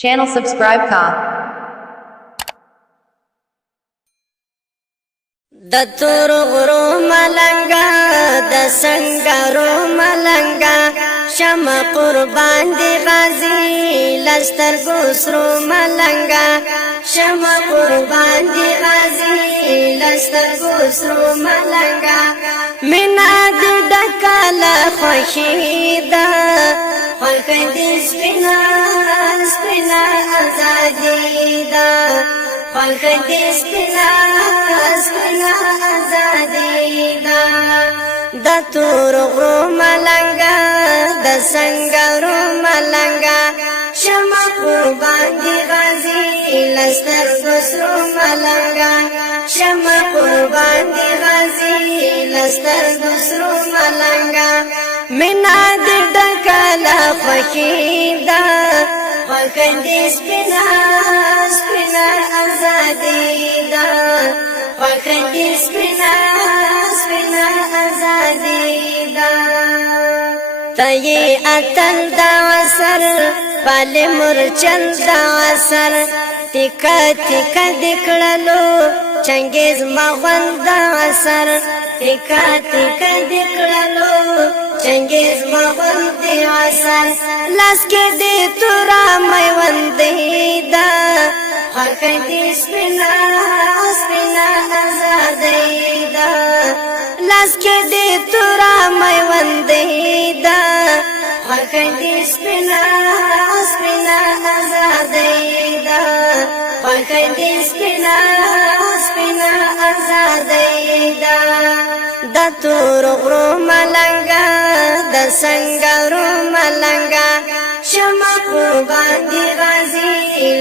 Channel subscribe ka. د تور غرو ملنګا د سنگارو ملنګا شمع قربان دی غازی لستر ګسرو ملنګا شمع قربان دی غازی لستر ګسرو ملنګا مینا د ډکل خوشیدا خلق دې سپینا سپینا آزادی دا خلق دې سپینا سپینا آزادی دا د تور غرو ملنګا د سنگارو ملنګا شمع قربان دی غازی لستر ګسرو ملنګا شمع قربان دی غازی لستر ګسرو ملنګا مینا د ډکل خوشیدا خلق دې سپینا سپینا آزادی دا خلق دې سپینا سپینا آزادی دا تای اتل دا وسر پال مرچل دا وسر تیکا تیکا دکړلو چنگیز مغول دا وسر تیکا تیکا دکړلو چنگیز مغول دی وسر لاس کې دې تورا میوندې دا خلق دې سپینا سپینا آزادی دا لاس کې دې تورا میوندې دا خلق دې سپینا سپینا آزادی دا خلق دې سپینا سپینا آزادی دا د تور غرو ملنګا د سنگارو ملنګا شمع قربان دی غازی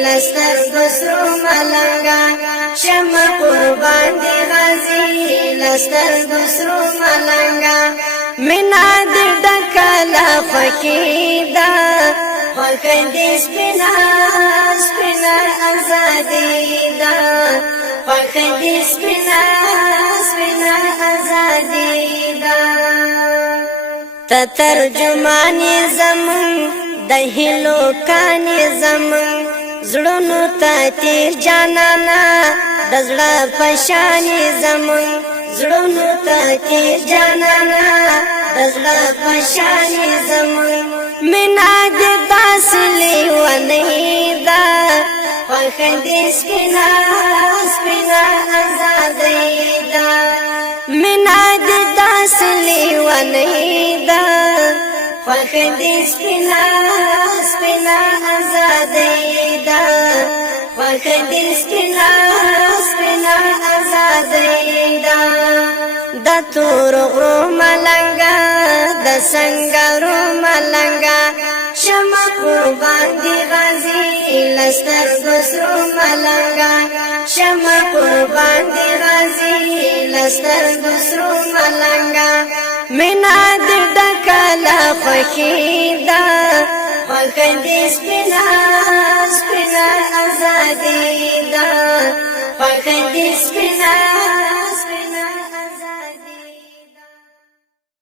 لستر ګسرو ملنګا شمع قربان دی غازی لستر ګسرو ملنګا مینا د ډکل خوشیدا خلق دې سپینا سپینا آزادی دا خلق دې سپینا سپینا آزادی دا ته ترجمان زمون د هلو کان زمون زړونو ته تیر جانانا د زړه پشان زمون زړونو ته تیر جانانا د زړه پشان زمون مینا د داسلې ونی دا خلق دې سپینا سپینا آزادی دا مینا د داسلې ونی دا خلق دې سپینا سپینا آزادی دا خلق دې سپینا سپینا آزادی دا د تور غرو ملنګا د سنگارو ملنګا شمع قربان دی غازی لستر ګسرو ملنګا شمع قربان دی غازی لستر ګسرو ملنګا مینا د ډکل خوشیدا خلق دې سپینا سپینا آزادی دا خلق دې سپینا